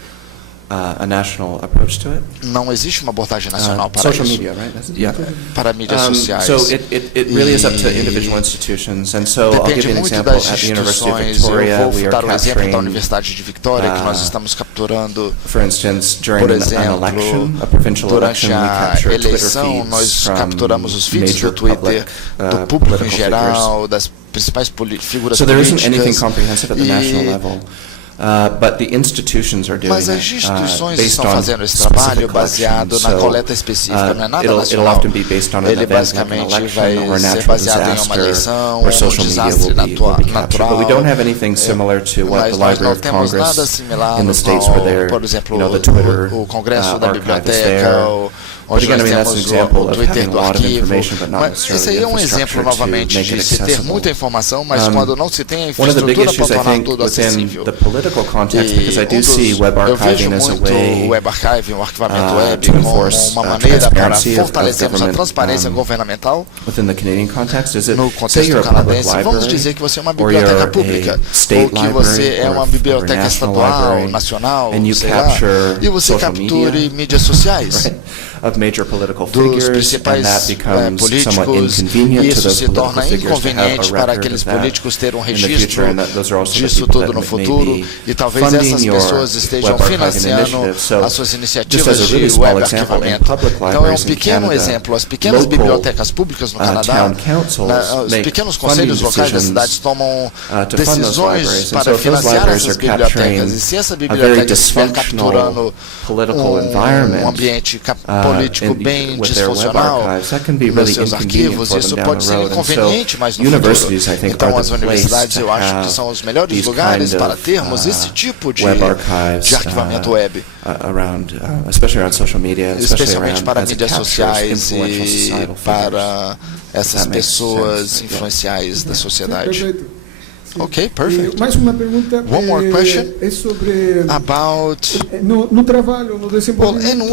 a national approach to it. Não existe uma abordagem nacional para social isso. media, right? Yeah. Para mídias sociais. So it really is up to individual institutions, and so I'll give Depende you an muito example. das At the University of instituições. Victoria, Eu we vou are dar o exemplo da capturing, Universidade de Victoria, que nós estamos capturando. for instance, during Por an exemplo, election, a provincial durante election, we a capture Twitter eleição, feeds nós from capturamos os feeds major do Twitter, public, do público em political geral, figures. das principais figuras So there isn't anything políticas. comprehensive at the national level. But the institutions are doing Mas as instituições estão fazendo esse trabalho baseado na coleta específica, não é nada nacional. Ele basicamente vai ser baseado em uma eleição, um desastre natural. Mas nós não temos nada similar no por exemplo, o Congresso da Biblioteca, onde nós temos o Twitter do arquivo. Mas esse aí é um exemplo, novamente, de se ter muita informação, mas quando não se tem a infraestrutura para tornar tudo acessível. Eu vejo muito o web archiving, o arquivamento web, como uma maneira para fortalecermos a transparência governamental no contexto canadense. Vamos dizer que você é uma biblioteca pública, ou que você é uma biblioteca estadual, nacional, sei lá, e você capture mídias sociais dos principais políticos, e isso se torna inconveniente para aqueles políticos ter um registro disso tudo no futuro, e talvez essas pessoas estejam financiando as suas iniciativas de web arquivamento. Então é um pequeno exemplo. As pequenas bibliotecas públicas no Canadá, os pequenos conselhos locais das cidades tomam decisões para financiar essas bibliotecas, e se essa biblioteca estiver capturando um ambiente político bem disfuncional nos seus arquivos, isso pode ser inconveniente mais no futuro. Então as universidades, eu acho que são os melhores lugares para termos esse tipo de arquivamento web, especialmente para mídias sociais e para essas pessoas influenciais da sociedade. Okay, perfect. Mais uma pergunta. One more question. É sobre about no trabalho, no desenvolvimento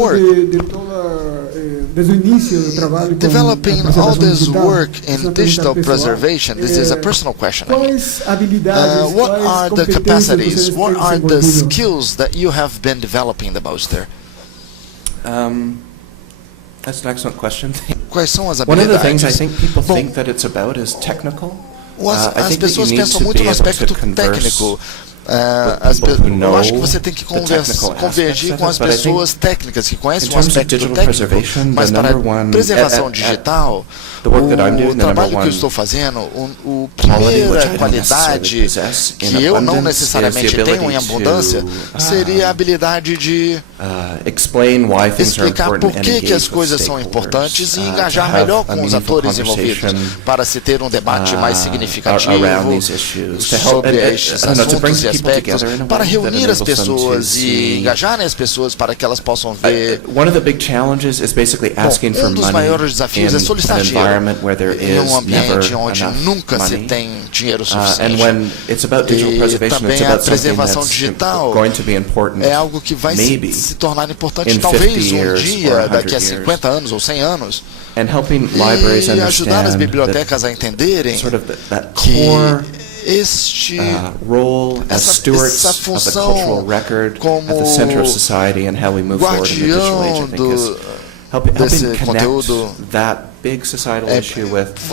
de toda desde o início do trabalho. Developing all this work in digital preservation. This is a personal question. Quais habilidades? What are the capacities? What are the skills that you have been developing the most there? That's an excellent question. Quais são as One of the habilidades? things I think people think that it's about is technical. As pessoas pensam muito no aspecto técnico. Eu acho que você tem que convergir com as pessoas técnicas que conhecem o aspecto técnico, mas para a preservação digital, o trabalho que eu estou fazendo, a primeira qualidade que eu não necessariamente tenho em abundância seria a habilidade de explicar por que as coisas são importantes e engajar melhor com os atores envolvidos para se ter um debate mais significativo sobre estes assuntos e aspectos, para reunir as pessoas e engajarem as pessoas para que elas possam ver. Um dos maiores desafios é solicitar dinheiro em um ambiente onde nunca se tem dinheiro suficiente. E também a preservação digital é algo que vai se tornar importante talvez um dia, daqui a 50 anos ou 100 anos. E ajudar as bibliotecas a entenderem que essa função como guardião desse conteúdo,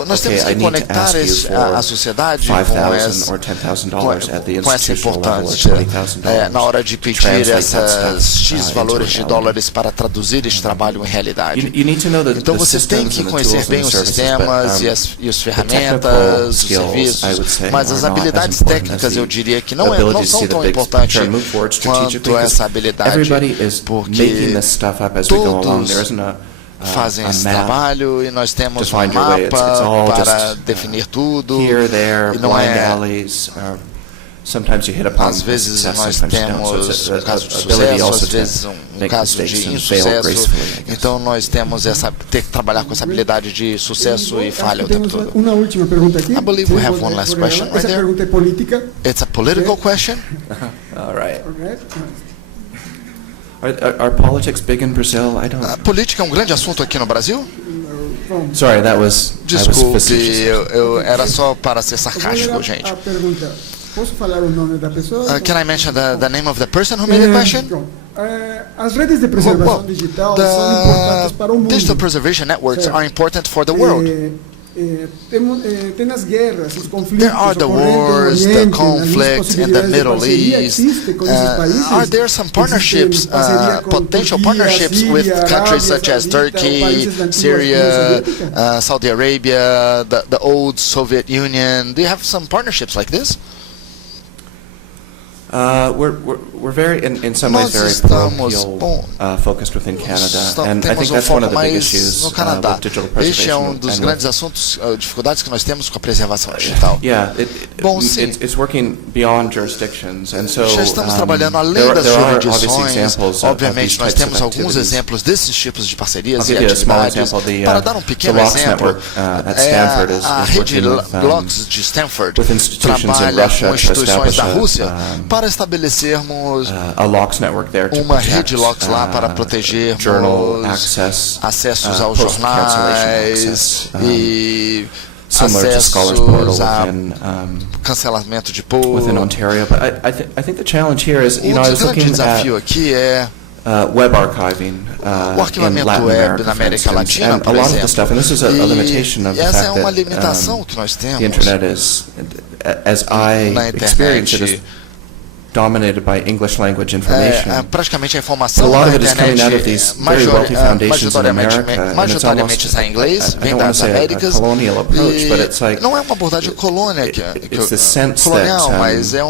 nós temos que conectar a sociedade com essa importância na hora de pedir essas X valores de dólares para traduzir este trabalho em realidade. Então você tem que conhecer bem os sistemas e as ferramentas, os serviços, mas as habilidades técnicas eu diria que não são tão importantes quanto essa habilidade, porque todos fazem esse trabalho e nós temos um mapa para definir tudo, e não é... Às vezes nós temos um caso de sucesso, às vezes um caso de insucesso, então nós temos ter que trabalhar com essa habilidade de sucesso e falha o tempo todo. Uma última pergunta aqui. I believe we have one last question right there. Essa pergunta é política. It's a political question. All right. Are politics big in Brazil? I don't. Política é um grande assunto aqui no Brasil? Sorry, that was. Desculpe, eu era só para ser sarcástico, gente. A pergunta. Posso falar o nome da pessoa? Can I mention the name of the person who made the question? As redes de preservação digital são importantes para o mundo. Digital preservation networks are important for the world. Tem as guerras, os conflitos. There are the wars, the conflicts in the Middle East. Are there some partnerships, potential partnerships with countries such as Turkey, Syria, Saudi Arabia, the old Soviet Union? Do you have some partnerships like this? We're very, in some ways, very parochial focused within Canada, and I think that's one of the big issues with digital preservation. Este é dos grandes assuntos, dificuldades que nós temos com a preservação digital. Yeah, it's working beyond jurisdictions, and so já estamos trabalhando além das jurisdições. Obviamente, nós temos alguns exemplos desses tipos de parcerias e atividades. Para dar pequeno exemplo, a Rede Locks de Stanford trabalha com instituições da Rússia para estabelecermos uma rede Locks lá para protegermos acessos aos jornais e acessos a cancelamento de post. Within Ontario, but I think the challenge here is, I was looking desafio aqui é web archiving in Latin America, for instance, and a lot of the stuff, and this is a limitation of the fact that the internet is, as I experience it, is dominated by English language information. Praticamente a informação da internet majoritariamente está em inglês, vem das Américas. Não é uma abordagem colonial, mas é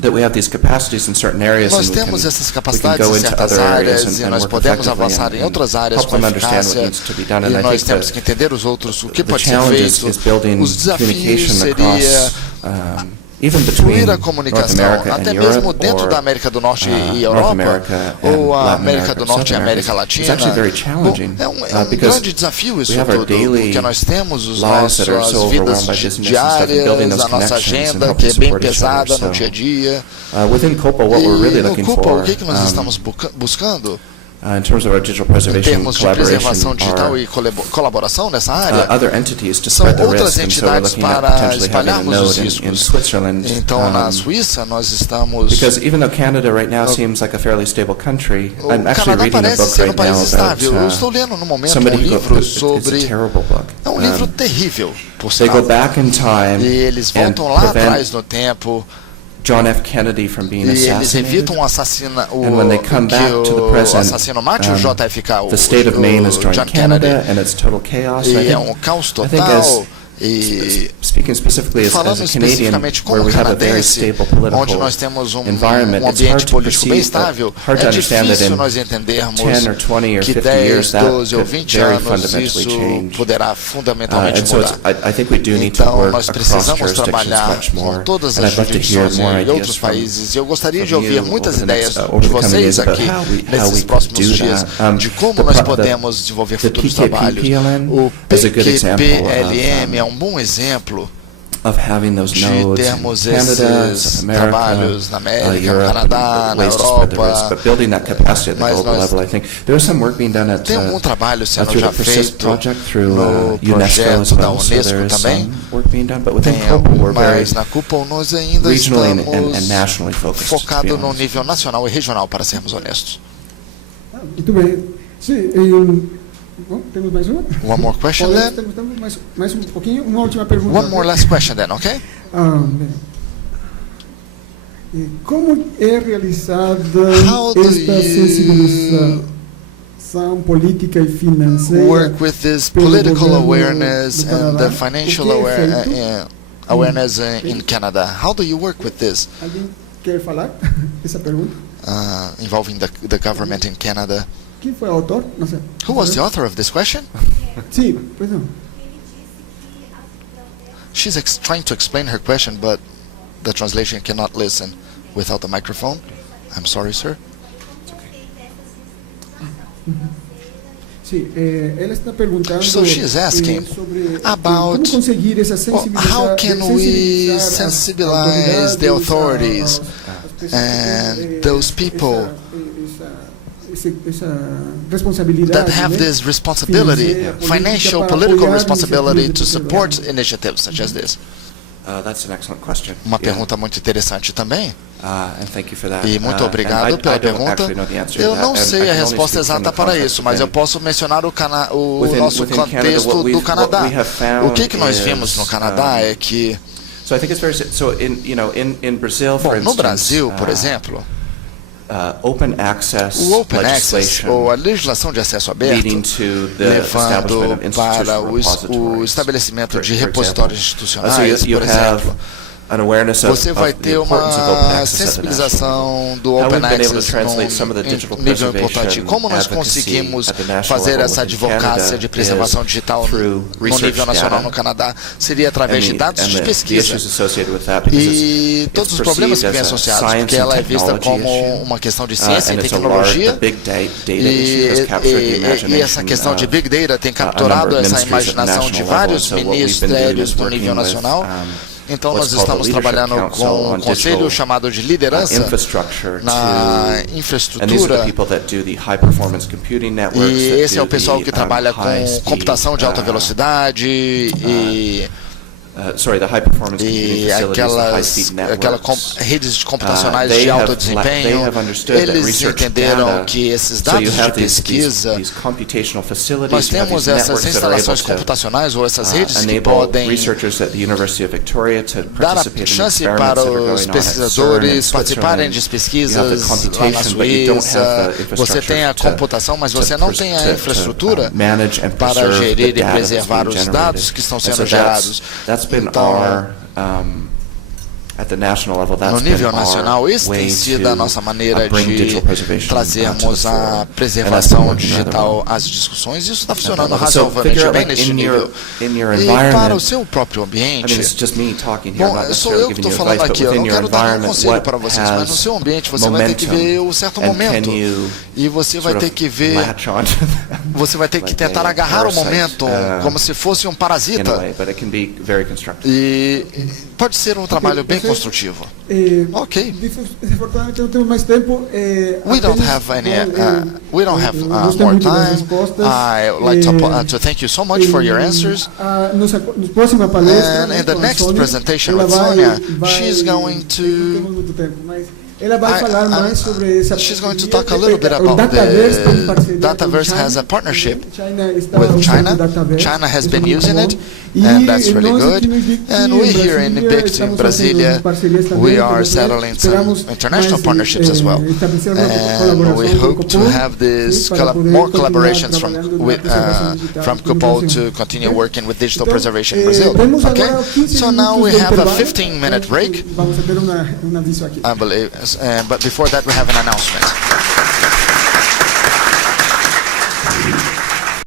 that we have these capacities in certain areas, nós temos essas capacidades em certas áreas e nós podemos avançar em outras áreas com eficácia e nós temos que entender os outros, o que pode ser feito. Os desafios seria fluir a comunicação, até mesmo dentro da América do Norte e Europa, ou a América do Norte e a América Latina. É um grande desafio isso tudo, porque nós temos as nossas vidas diárias, a nossa agenda, que é bem pesada no dia a dia. E no COPPUL, o que nós estamos buscando? In terms of our digital preservation, em termos de preservação digital e colaboração nessa área, são outras entidades para espalharmos os riscos. Então, na Suíça, nós estamos... Because even though Canada right now seems like a fairly stable country, I'm actually reading a book right now about eu estou lendo no momento livro sobre... É livro terrível, por sinal. They go back in time e eles voltam lá atrás no tempo. John F. Kennedy from being assassinated. Eles evitam o assassino mate o JFK, the state of Maine has joined Canada, and it's total chaos. E é caos total. E speaking specifically as a Canadian, where we have a very stable onde nós temos environment, ambiente político bem estável, é difícil nós entendermos que 10, 12 ou 20 anos isso poderá fundamentalmente mudar. Então, nós precisamos trabalhar com todas as jurisdições e outros países. E eu gostaria de ouvir muitas ideias de vocês aqui nesses próximos dias de como nós podemos desenvolver futuros trabalhos. O PQPLM é um bom exemplo de termos esses trabalhos na América, no Canadá, na Europa, mas tem um trabalho sendo já feito no projeto da Unesco também, mas na COPPUL nós ainda estamos focados no nível nacional e regional, para sermos honestos. Muito bem. Sim, temos mais uma? One more question then? Temos mais um pouquinho, uma última pergunta. One more last question then, okay? Como é realizada esta sensibilização política e financeira? Work with this political awareness and the financial awareness in Canada. How do you work with this? Alguém quer falar essa pergunta? Involving the government in Canada. Quem foi o autor? Não sei. Who was the author of this question? Sim, pois não. She's trying to explain her question, but the translation cannot listen without the microphone. I'm sorry, sir. Sim, ela está perguntando so she is asking about how can we sensibilize the authorities and those people that have this responsibility, financial, political responsibility to support initiatives such as this. That's an excellent question. Uma pergunta muito interessante também. And thank you for that. E muito obrigado pela pergunta. Eu não sei a resposta exata para isso, mas eu posso mencionar o nosso contexto do Canadá. O que nós vimos no Canadá é que, no Brasil, por exemplo, o Open Access, ou a legislação de acesso aberto, levando para o estabelecimento de repositórios institucionais, por exemplo. você vai ter uma sensibilização do Open Access num nível importante. Como nós conseguimos fazer essa advocacia de preservação digital no nível nacional no Canadá? Seria através de dados de pesquisa e todos os problemas que vêm associados, porque ela é vista como uma questão de ciência e tecnologia, e essa questão de Big Data tem capturado essa imaginação de vários ministérios no nível nacional. Então, nós estamos trabalhando com um conselho chamado de liderança na infraestrutura, e esse é o pessoal que trabalha com computação de alta velocidade e aquelas redes computacionais de alto desempenho. Eles entenderam que esses dados de pesquisa, nós temos essas instalações computacionais ou essas redes que podem dar a chance para os pesquisadores participarem de pesquisas lá na Suíça. Você tem a computação, mas você não tem a infraestrutura para gerir e preservar os dados que estão sendo gerados. Então, no nível nacional, isso tem sido a nossa maneira de trazermos a preservação digital às discussões. Isso está funcionando razoavelmente bem neste nível. E para o seu próprio ambiente, bom, sou eu que estou falando aqui, eu não quero dar um conselho para vocês, mas no seu ambiente você vai ter que ver um certo momento e você vai ter que ver, você vai ter que tentar agarrar o momento como se fosse um parasita. E pode ser um trabalho bem construtivo. Ok. Desafortunadamente não temos mais tempo. We don't have more time. I would like to thank you so much for your answers. And in the next presentation with Sonia, she's going to she's going to talk a little bit about the Dataverse has a partnership with China. China has been using it, and that's really good. And we here in Ibict, in Brasília, we are settling some international partnerships as well. And we hope to have this more collaborations from COPPUL to continue working with digital preservation in Brazil. Okay? So now we have a 15-minute break. I believe. But before that, we have an announcement.